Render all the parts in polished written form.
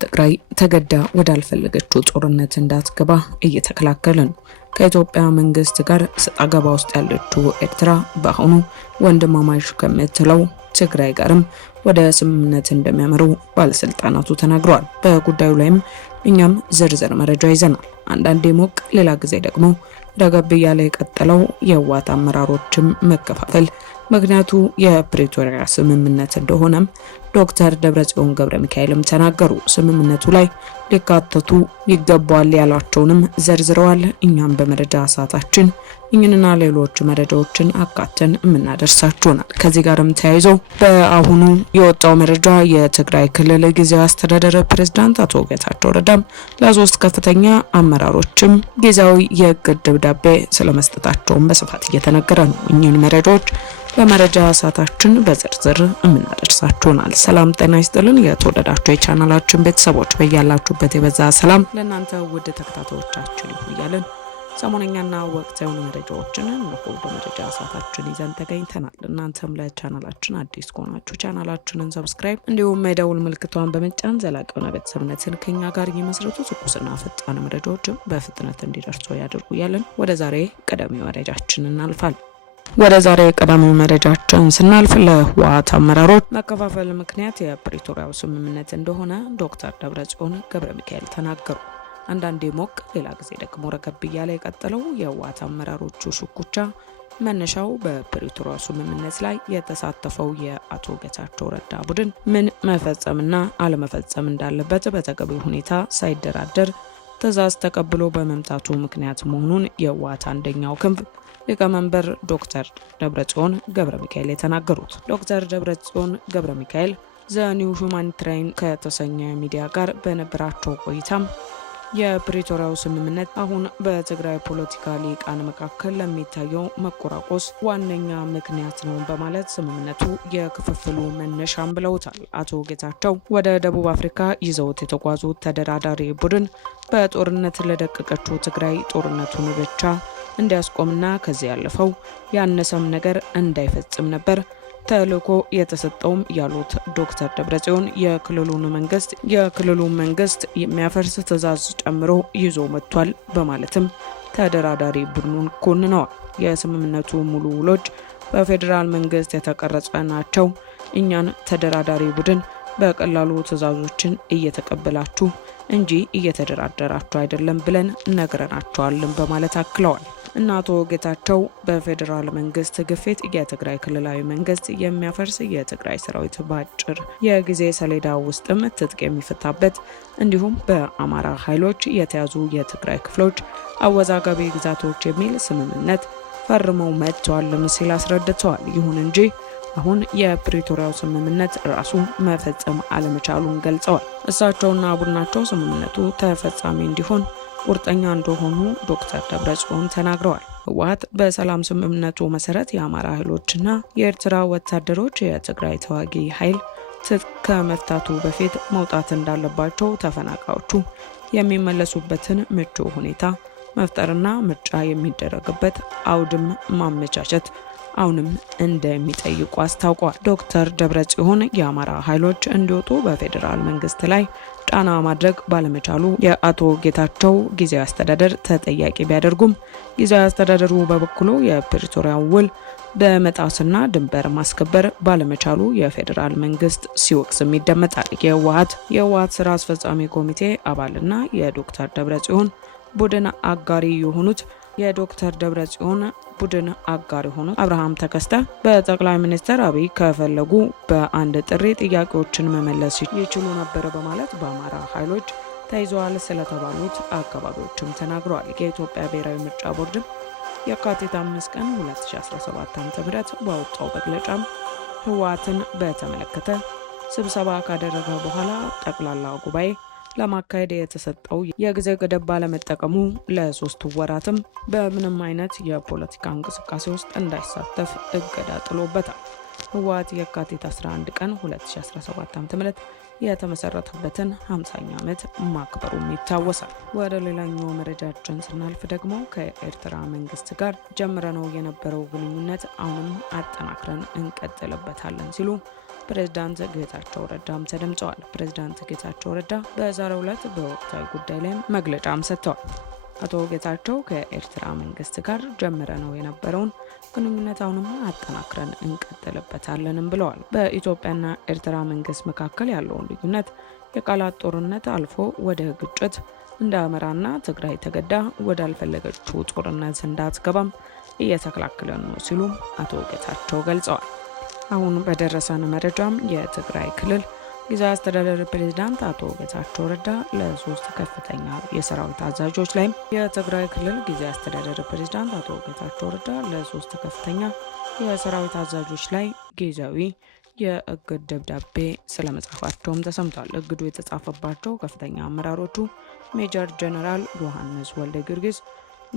ትግራይ ተገዳ ወዳልፈለገችው ጦርነት እንዳትገባ እየተከላከለ ነው። ከኢትዮጵያ መንግስት ጋር ሰጣ ገባ ውስጥ ያለችው ኤርትራ በአሁኑ ወንድማማች ከምትለው ትግራይ ጋርም ወደ ስምምነት እንደሚያመሩ ባለስልጣናቱ ተናግረዋል። በጉዳዩ ላይም እኛም ዝርዝር መረጃ ይዘናል። አንዳንዴ ሞቅ ሌላ ጊዜ ደግሞ ረገብ ያለ የቀጠለው የህወሓት አመራሮችም መከፋፈል ምክንያቱ የፕሪቶሪያ ስምምነት እንደሆነም ዶክተር ደብረጽዮን ገብረሚካኤልም ተናገሩ። ስምምነቱ ላይ ሊካተቱ ይገባዋል ያሏቸውንም ዘርዝረዋል። እኛም በመረጃ ሰዓታችን እኝንና ሌሎች መረጃዎችን አካተን የምናደርሳችሁናል። ከዚህ ጋርም ተያይዞ በአሁኑ የወጣው መረጃ የትግራይ ክልል ጊዜያዊ አስተዳደር ፕሬዝዳንት አቶ ጌታቸው ረዳም ለሶስት ከፍተኛ አመራሮችም ጊዜያዊ የእግድ ደብዳቤ ስለመስጠታቸውን በስፋት እየተነገረ ነው። እኝን መረጃዎች በመረጃ ሰዓታችን በዝርዝር የምናደርሳችሁናል። ሰላም ጤና ይስጥልን። የተወደዳችሁ የቻናላችን ቤተሰቦች በያላችሁበት የበዛ ሰላም ለእናንተ ውድ ተከታታዮቻችን ይሁን። ሰሞነኛና ወቅታዊ መረጃዎችን በመረጃ ሰዓታችን ይዘን ተገኝተናል። እናንተም ለቻናላችን አዲስ ከሆናችሁ ቻናላችንን ሰብስክራይብ እንዲሁም የደውል ምልክቷን በመጫን ዘላቂውን ቤተሰብነትን ከኛ ጋር ይመስርቱ። ትኩስና ፈጣን መረጃዎችን በፍጥነት እንዲደርሱ ያድርጉ እያልን ወደ ዛሬ ቀዳሚ መረጃችን እናልፋለን። ወደ ዛሬ ቀዳሚው መረጃችን ስናልፍ ለህወሓት አመራሮች መከፋፈል ምክንያት የፕሪቶሪያው ስምምነት እንደሆነ ዶክተር ደብረጽዮን ገብረሚካኤል ተናገሩ። አንዳንዴ ሞቅ ሌላ ጊዜ ደግሞ ረገብ ያለ የቀጠለው የህወሓት አመራሮቹ ሽኩቻ መነሻው በፕሪቶሪያው ስምምነት ላይ የተሳተፈው የአቶ ጌታቸው ረዳ ቡድን ምን መፈጸምና አለመፈጸም እንዳለበት በተገቢው ሁኔታ ሳይደራደር ትዕዛዝ ተቀብሎ በመምጣቱ ምክንያት መሆኑን የህወሓት አንደኛው ክንፍ ሊቀመንበር ዶክተር ደብረጽዮን ገብረሚካኤል የተናገሩት። ዶክተር ደብረጽዮን ገብረሚካኤል ዘኒው ሁማኒታሪያን ከተሰኘ ሚዲያ ጋር በነበራቸው ቆይታም የፕሪቶሪያው ስምምነት አሁን በትግራይ ፖለቲካ ሊቃን መካከል ለሚታየው መቆራቆስ ዋነኛ ምክንያት ነው በማለት ስምምነቱ የክፍፍሉ መነሻም ብለውታል። አቶ ጌታቸው ወደ ደቡብ አፍሪካ ይዘውት የተጓዙት ተደራዳሪ ቡድን በጦርነት ለደቀቀችው ትግራይ ጦርነቱን ብቻ እንዲያስቆምና ከዚህ ያለፈው ያነሰም ነገር እንዳይፈጽም ነበር ተልእኮ የተሰጠውም ያሉት ዶክተር ደብረጽዮን የክልሉን መንግስት የሚያፈርስ ትዕዛዝ ጨምሮ ይዞ መጥቷል በማለትም ተደራዳሪ ቡድኑን ኮንነዋል። የስምምነቱ ሙሉ ውሎች በፌዴራል መንግስት የተቀረጸ ናቸው። እኛን ተደራዳሪ ቡድን በቀላሉ ትዕዛዞችን እየተቀበላችሁ እንጂ እየተደራደራችሁ አይደለም ብለን ነግረናቸዋልን በማለት አክለዋል። አቶ ጌታቸው በፌዴራል መንግስት ግፊት የትግራይ ክልላዊ መንግስት የሚያፈርስ የትግራይ ሰራዊት በአጭር የጊዜ ሰሌዳ ውስጥም ትጥቅ የሚፈታበት እንዲሁም በአማራ ኃይሎች የተያዙ የትግራይ ክፍሎች አወዛጋቢ ግዛቶች የሚል ስምምነት ፈርመው መጥተዋል ሲል አስረድተዋል። ይሁን እንጂ አሁን የፕሪቶሪያው ስምምነት ራሱ መፈጸም አለመቻሉን ገልጸዋል። እሳቸውና ቡድናቸው ስምምነቱ ተፈጻሚ እንዲሆን ቁርጠኛ እንደሆኑ ዶክተር ደብረጽዮን ተናግረዋል። ህወሓት በሰላም ስምምነቱ መሰረት የአማራ ኃይሎችና የኤርትራ ወታደሮች የትግራይ ተዋጊ ኃይል ትጥቅ ከመፍታቱ በፊት መውጣት እንዳለባቸው፣ ተፈናቃዮቹ የሚመለሱበትን ምቹ ሁኔታ መፍጠርና ምርጫ የሚደረግበት አውድም ማመቻቸት አሁንም እንደሚጠይቁ አስታውቀዋል። ዶክተር ደብረጽዮን የአማራ ኃይሎች እንዲወጡ በፌዴራል መንግስት ላይ ጫና ማድረግ ባለመቻሉ የአቶ ጌታቸው ጊዜያዊ አስተዳደር ተጠያቂ ቢያደርጉም ጊዜያዊ አስተዳደሩ በበኩሉ የፕሪቶሪያው ውል በመጣስና ድንበር ማስከበር ባለመቻሉ የፌዴራል መንግስት ሲወቅስም ይደመጣል። የህወሓት ስራ አስፈጻሚ ኮሚቴ አባልና የዶክተር ደብረጽዮን ቡድን አጋሪ የሆኑት አብርሃም ተከስተ በጠቅላይ ሚኒስትር አብይ ከፈለጉ በአንድ ጥሪ ጥያቄዎችን መመለስ ይችሉ ነበር በማለት በአማራ ኃይሎች ተይዘዋል ስለተባሉት አካባቢዎችም ተናግረዋል። የኢትዮጵያ ብሔራዊ ምርጫ ቦርድም የካቲት 5 ቀን 2017 ዓ.ም ባወጣው መግለጫም ህወሓትን በተመለከተ ስብሰባ ካደረገ በኋላ ጠቅላላ ጉባኤ ለማካሄድ የተሰጠው የጊዜ ገደብ ባለመጠቀሙ ለ3 ወራትም በምንም አይነት የፖለቲካ እንቅስቃሴ ውስጥ እንዳይሳተፍ እገዳ ጥሎበታል። ህወሓት የካቲት 11 ቀን 2017 ዓ.ም የተመሰረተበትን 50ኛ ዓመት ማክበሩም ይታወሳል። ወደ ሌላኛው መረጃችን ስናልፍ ደግሞ ከኤርትራ መንግስት ጋር ጀምረነው የነበረው ግንኙነት አሁንም አጠናክረን እንቀጥልበታለን ሲሉ ፕሬዝዳንት ጌታቸው ረዳም ተደምጠዋል። ፕሬዝዳንት ጌታቸው ረዳ በዛሬው ዕለት በወቅታዊ ጉዳይ ላይ መግለጫም ሰጥተዋል። አቶ ጌታቸው ከኤርትራ መንግስት ጋር ጀምረ ነው የነበረውን ግንኙነት አሁንም አጠናክረን እንቀጥልበታለንም ብለዋል። በኢትዮጵያና ኤርትራ መንግስት መካከል ያለውን ልዩነት የቃላት ጦርነት አልፎ ወደ ግጭት እንዳመራና ትግራይ ተገዳ ወዳልፈለገችው ጦርነት እንዳትገባም እየተከላከለ ነው ሲሉ አቶ ጌታቸው ገልጸዋል። አሁን በደረሰን መረጃም የትግራይ ክልል ጊዜያዊ አስተዳደር ፕሬዝዳንት አቶ ጌታቸው ረዳ ለሶስት ከፍተኛ የሰራዊት አዛዦች ላይ የትግራይ ክልል ጊዜያዊ አስተዳደር ፕሬዝዳንት አቶ ጌታቸው ረዳ ለሶስት ከፍተኛ የሰራዊት አዛዦች ላይ ጊዜያዊ የእግድ ደብዳቤ ስለመጻፋቸውም ተሰምቷል። እግዱ የተጻፈባቸው ከፍተኛ አመራሮቹ ሜጀር ጀነራል ዮሐንስ ወልደ ጊዮርጊስ፣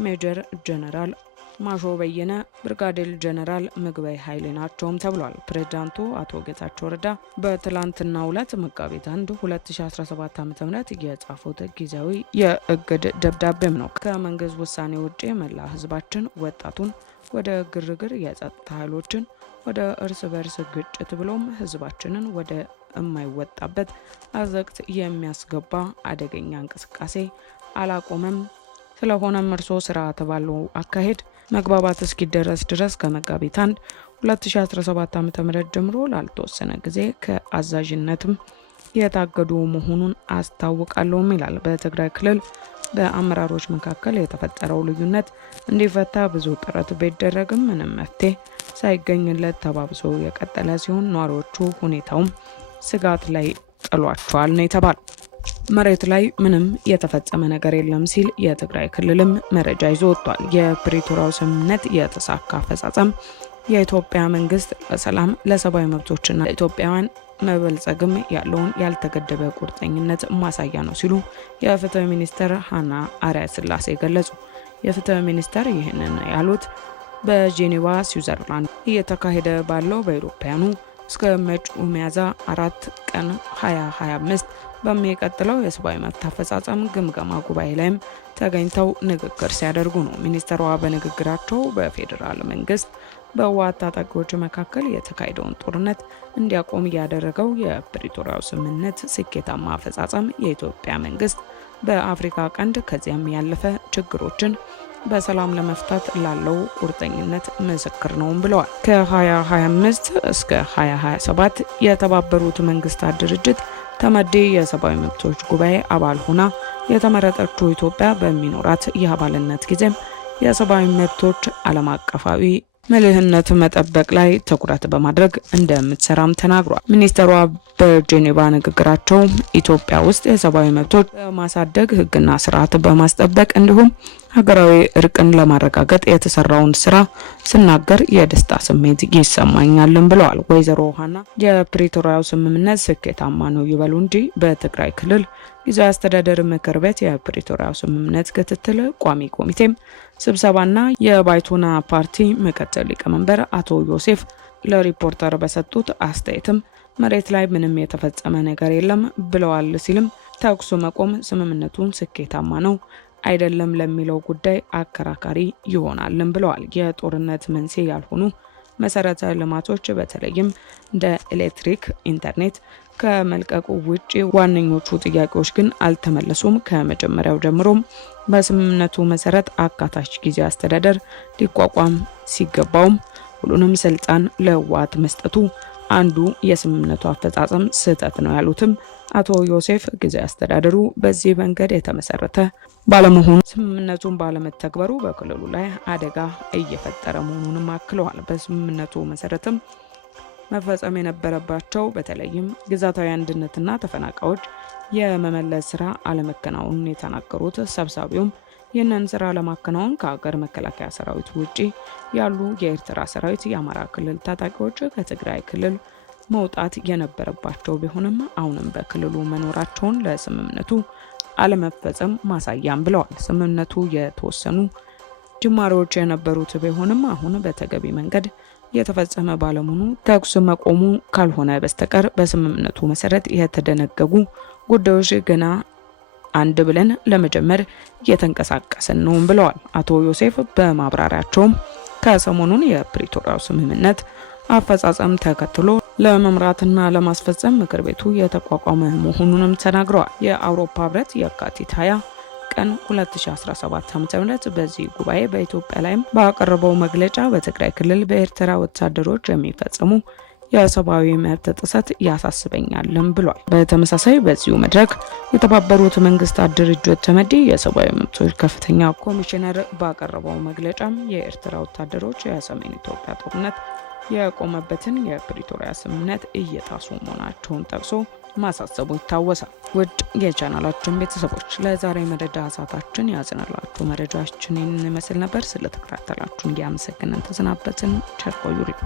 ሜጀር ጀነራል ማሾ በየነ፣ ብርጋዴር ጀነራል ምግበይ ኃይሌ ናቸውም ተብሏል። ፕሬዝዳንቱ አቶ ጌታቸው ረዳ በትላንትናው ዕለት መጋቢት 1 2017 ዓ.ም የጻፉት ጊዜያዊ የእግድ ደብዳቤም ነው። ከመንግስት ውሳኔ ውጪ መላ ህዝባችን ወጣቱን ወደ ግርግር፣ የጸጥታ ኃይሎችን ወደ እርስ በርስ ግጭት ብሎም ህዝባችንን ወደ የማይወጣበት አዘቅት የሚያስገባ አደገኛ እንቅስቃሴ አላቆመም። ስለሆነም እርሶ ስርዓት ባለው አካሄድ መግባባት እስኪደረስ ድረስ ከመጋቢት 1 2017 ዓ.ም ጀምሮ ላልተወሰነ ጊዜ ከአዛዥነትም የታገዱ መሆኑን አስታውቃለሁም ይላል። በትግራይ ክልል በአመራሮች መካከል የተፈጠረው ልዩነት እንዲፈታ ብዙ ጥረት ቢደረግም ምንም መፍትሄ ሳይገኝለት ተባብሶ የቀጠለ ሲሆን ነዋሪዎቹ ሁኔታውም ስጋት ላይ ጥሏቸዋል ነው የተባለው። መሬት ላይ ምንም የተፈጸመ ነገር የለም ሲል የትግራይ ክልልም መረጃ ይዞ ወጥቷል። የፕሪቶሪያው ስምምነት የተሳካ አፈጻጸም የኢትዮጵያ መንግስት ለሰላም፣ ለሰብአዊ መብቶችና ለኢትዮጵያውያን መበልጸግም ያለውን ያልተገደበ ቁርጠኝነት ማሳያ ነው ሲሉ የፍትህ ሚኒስትር ሀና አርአያ ስላሴ ገለጹ። የፍትህ ሚኒስትር ይህንን ያሉት በጄኔቫ ስዊዘርላንድ እየተካሄደ ባለው በአውሮፓውያኑ እስከ መጪው ሚያዝያ 4 ቀን 2025 በሚቀጥለው የሰብአዊ መብት አፈጻጸም ግምገማ ጉባኤ ላይም ተገኝተው ንግግር ሲያደርጉ ነው። ሚኒስትሯ በንግግራቸው በፌዴራል መንግስት በህወሓት ታጣቂዎች መካከል የተካሄደውን ጦርነት እንዲያቆም ያደረገው የፕሪቶሪያው ስምምነት ስኬታማ አፈጻጸም የኢትዮጵያ መንግስት በአፍሪካ ቀንድ ከዚያም ያለፈ ችግሮችን በሰላም ለመፍታት ላለው ቁርጠኝነት ምስክር ነውም ብለዋል። ከ2025 እስከ 2027 የተባበሩት መንግስታት ድርጅት ተመድ የሰብአዊ መብቶች ጉባኤ አባል ሆና የተመረጠችው ኢትዮጵያ በሚኖራት የአባልነት ጊዜም የሰብአዊ መብቶች ዓለም አቀፋዊ መልህነት መጠበቅ ላይ ትኩረት በማድረግ እንደምትሰራም ተናግሯል። ሚኒስትሯ በጄኔቫ ንግግራቸው ኢትዮጵያ ውስጥ የሰብአዊ መብቶች በማሳደግ ህግና ስርዓት በማስጠበቅ እንዲሁም ሀገራዊ እርቅን ለማረጋገጥ የተሰራውን ስራ ስናገር የደስታ ስሜት ይሰማኛልን ብለዋል። ወይዘሮ ሀና የፕሪቶሪያው ስምምነት ስኬታማ ነው ይበሉ እንጂ በትግራይ ክልል ጊዜያዊ አስተዳደር ምክር ቤት የፕሪቶሪያው ስምምነት ክትትል ቋሚ ኮሚቴም ስብሰባና የባይቶና ፓርቲ ምክትል ሊቀመንበር አቶ ዮሴፍ ለሪፖርተር በሰጡት አስተያየትም መሬት ላይ ምንም የተፈጸመ ነገር የለም ብለዋል ሲልም ተኩስ መቆም ስምምነቱን ስኬታማ ነው አይደለም ለሚለው ጉዳይ አከራካሪ ይሆናልም ብለዋል። የጦርነት መንስኤ ያልሆኑ መሰረተ ልማቶች በተለይም እንደ ኤሌክትሪክ፣ ኢንተርኔት ከመልቀቁ ውጪ ዋነኞቹ ጥያቄዎች ግን አልተመለሱም። ከመጀመሪያው ጀምሮም በስምምነቱ መሰረት አካታች ጊዜያዊ አስተዳደር ሊቋቋም ሲገባውም ሁሉንም ስልጣን ለህወሓት መስጠቱ አንዱ የስምምነቱ አፈጻጸም ስህተት ነው ያሉትም አቶ ዮሴፍ ጊዜያዊ አስተዳደሩ በዚህ መንገድ የተመሰረተ ባለመሆኑ ስምምነቱን ባለመተግበሩ በክልሉ ላይ አደጋ እየፈጠረ መሆኑንም አክለዋል። በስምምነቱ መሰረትም መፈጸም የነበረባቸው በተለይም ግዛታዊ አንድነትና ተፈናቃዮች የመመለስ ስራ አለመከናወኑን የተናገሩት ሰብሳቢውም ይህንን ስራ ለማከናወን ከሀገር መከላከያ ሰራዊት ውጪ ያሉ የኤርትራ ሰራዊት፣ የአማራ ክልል ታጣቂዎች ከትግራይ ክልል መውጣት የነበረባቸው ቢሆንም አሁንም በክልሉ መኖራቸውን ለስምምነቱ አለመፈጸም ማሳያም ብለዋል። ስምምነቱ የተወሰኑ ጅማሬዎች የነበሩት ቢሆንም አሁን በተገቢ መንገድ የተፈጸመ ባለመሆኑ ተኩስ መቆሙ ካልሆነ በስተቀር በስምምነቱ መሰረት የተደነገጉ ጉዳዮች ገና አንድ ብለን ለመጀመር እየተንቀሳቀስን ነው ብለዋል። አቶ ዮሴፍ በማብራሪያቸውም ከሰሞኑን የፕሪቶሪያው ስምምነት አፈጻጸም ተከትሎ ለመምራትና ለማስፈጸም ምክር ቤቱ የተቋቋመ መሆኑንም ተናግረዋል። የአውሮፓ ህብረት የካቲት 20 ቀን 2017 ዓ.ም በዚህ ጉባኤ በኢትዮጵያ ላይም ባቀረበው መግለጫ በትግራይ ክልል በኤርትራ ወታደሮች የሚፈጸሙ የሰብአዊ መብት ጥሰት ያሳስበኛልም ብሏል። በተመሳሳይ በዚሁ መድረክ የተባበሩት መንግስታት ድርጅት ተመድ የሰብአዊ መብቶች ከፍተኛ ኮሚሽነር ባቀረበው መግለጫም የኤርትራ ወታደሮች የሰሜን ኢትዮጵያ ጦርነት የቆመበትን የፕሪቶሪያ ስምምነት እየጣሱ መሆናቸውን ጠቅሶ ማሳሰቡ ይታወሳል። ውድ የቻናላችን ቤተሰቦች ለዛሬ መረጃ ሰዓታችን ያዘነላችሁ መረጃችን ይመስል ነበር። ስለተከታተላችሁን እያመሰገንን ተሰናበትን። ቸር ቆዩልን።